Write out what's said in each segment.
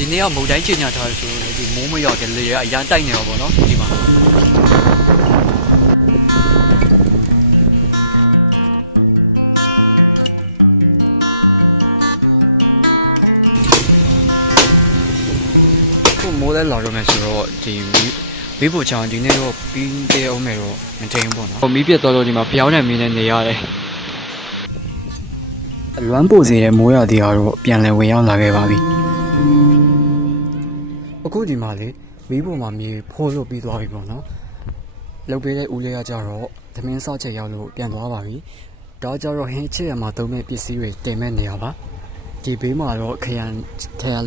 ဒီနေ့ကမုတ်တိုင်းကျညာထားဆိုဒီမိုးမရောက်ကလေရအရန်တိုက်နေတော့ဗောနော်ဒီမှာခုမိုးလဲလာတော့မယ်ဆိုတော့ဒီမီးဖို့ချောင်းဒီနေ့တော့ပြီးသေးအောင်မယ်တော့မတင်ဘူးပေါ့နော်မီးပြတ်သွားလို့ဒီမှာဖျောင်းနေမင်းနဲ့နေရတယ်လွမ်းပို့စေတဲ့မိုးရသည်ကတော့ပြန်လည်ဝင်ရောက်လာခဲ့ပါပြီအခုဒီမှာလေမီးပေါ်မှာမြေဖိုးလို့ပြီးသွားပြီပေါ့နော်လုပ်ပေးတဲ့ဦးလေးကကြတော့သမင်းစောက်ချက်ရောက်လို့ပြန်သွားပါပြီဒါကြတော့ဟင်းချစ်ရမှာသုံးမဲ့ပစ္စည်းတွေတင်မဲ့နေရပါဒီဘေးမှာတော့ခရံ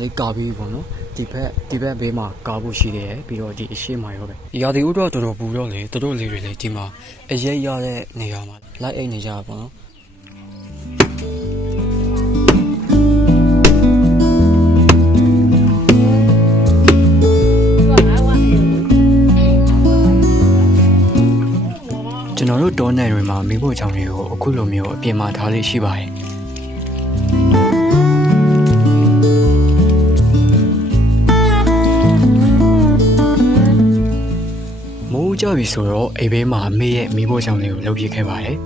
လေးကာပြီးပေါ့နော်ဒီဘက်ဘေးမှာကာဖို့ရှိတယ်ပြီးတော့ဒီအရှိမရောပဲရာသီဥတုတော်တော်ပူတော့လေတို့လေးတွေလေဒီမှာအရေးရတဲ့နေရာမှာလိုက်အိတ်နေကြပါပေါ့နော်ကျွန်တော်တို့တောနယ်တွေမှာမိဖို့ချောင်းတွေကိုအခုလိုမျိုးအပြင်မှာထားလေးရှိပါတယ်မိုးကြပြီဆိုတော့အိမ်ဘေးမှာအမေရဲ့မိဖို့ချောင်းလေးကိုလုပ်ပြခဲ့ပါတယ်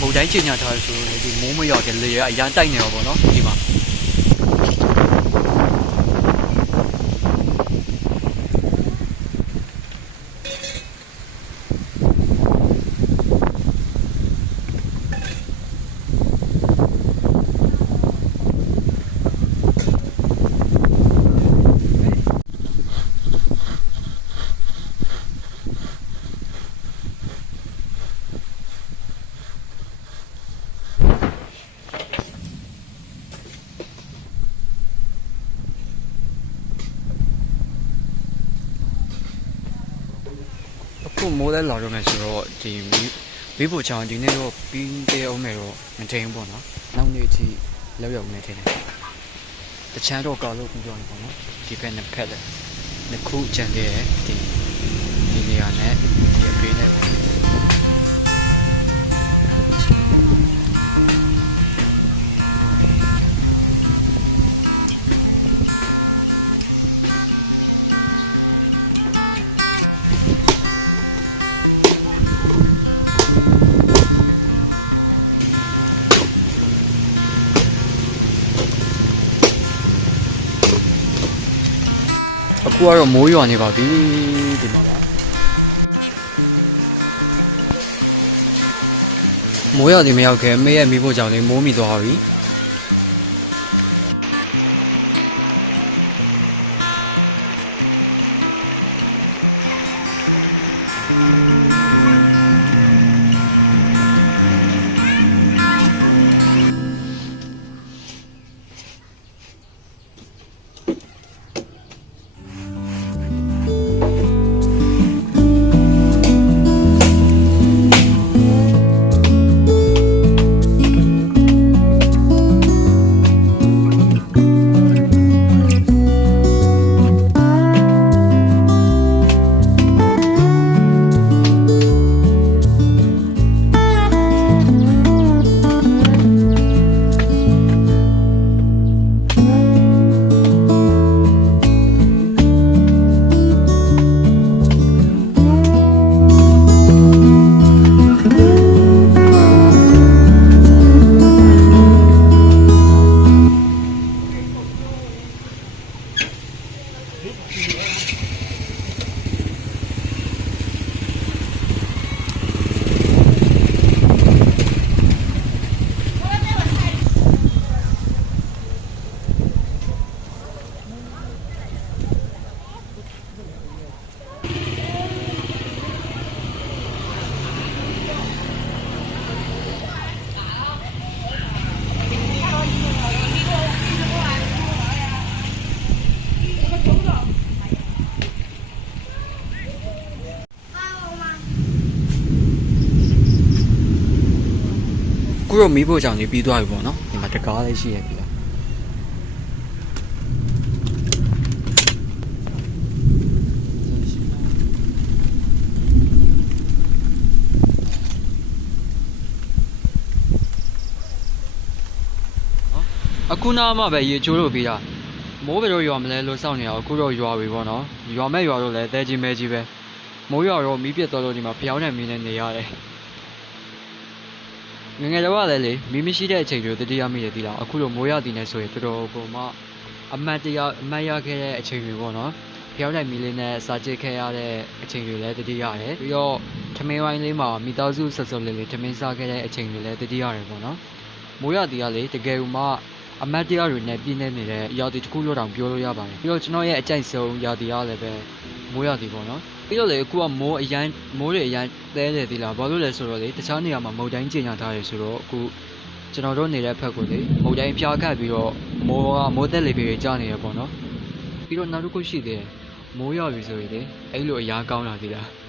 မုတ်တိုင်းကျညာထားဆိုဒီမိုးမရောက်ကလေရအရန်တိုက်နေတော့ဗောနော်ဒီမှာခုမိုးလဲလာတော့မယ်ဆိုတော့ဒီမီးဖို့ချောင်းဒီနေ့တော့ပြီးသေးအောင်မယ်တော့မတင်ဘူးပေါ့နော်နောက်နေ့အထိလောက်ရောက်နေတယ်တချမ်းတော့ကာလို့ပြီးတော့ပေါ့နော်ဒီဘက်နှစ်ဖက်လည်းနှစ်ခုကျန်သေးတယ်ဒီနေရာနဲ့ဒီအပေးနဲ့အခုကတော့မိုးရွာနေပါပြီဒီမှာပါမိုးရွာနေမရောက်ခင်မေရဲ့မိဖို့ကြောင့်လေမိုးမိသွားပြီ အခုတော့မီးဖို့ကြောင့်နေပြီးသွားပြီပေါ့နော်ဒီမှာတကားလေးရှိရပြီလားအခုနားမှပဲရေချိုးလို့ပြီးတာမိုးဘယ်လိုရွာမလဲလို့စောင့်နေရအောင်အခုတော့ရွာပြီပေါ့နော်ရွာမဲ့ရွာတော့လည်းတဲကြီးမဲကြီးပဲမိုးရွာတော့မီးပြတ်သွားလို့ဒီမှာဖျောင်းနဲ့မီးနဲ့နေရတယ်ငငယ်တော့လည်းလေမီးမရှိတဲ့အချိန်တွေတတိယမိရသေးလားအခုလိုမိုးရသည်နဲ့ဆိုရင်တော်တော်ပုံမှအမတ်ရခဲ့တဲ့အချိန်တွေပေါ့နော်ဖျောင်းနဲ့မီးလေးနဲ့စာကြည့်ခဲ့ရတဲ့အချိန်တွေလည်းတတိရတယ်ပြီးတော့ထမင်းဝိုင်းလေးမှာမိသားစုဆက်စုပ်လေးထမင်းစားခဲ့တဲ့အချိန်တွေလည်းတတိရတယ်ပေါ့နော်မိုးရသည်ကလေတကယ်မှအမတ်တရားတွေနဲ့ပြည့်နေနေတဲ့ရာသီတစ်ခုလို့တောင်ပြောလို့ရပါတယ်ပြီးတော့ကျွန်တော်ရဲ့အကြိုက်ဆုံးရာသီကလည်းပဲမိုးရာသီပေါ့နော်ပြီးတော့လေအခုကမိုးတွေအရန်သဲတယ်ဒီလားဘာလို့လဲဆိုတော့လေတခြားနေရာမှာမုတ်တိုင်းကျင်ညာထားတယ်ဆိုတော့အခုကျွန်တော်တို့နေတဲ့ဘက်ကိုလေမုတ်တိုင်းဖျားခတ်ပြီးတော့မိုးသက်လေတွေကြာနေရပေါ့နော်ပြီးတော့နောက်တစ်ခုရှိသေးတယ်မိုးရွာပြီဆိုရင်လေအဲ့လိုအရာကောင်းလာသေးလား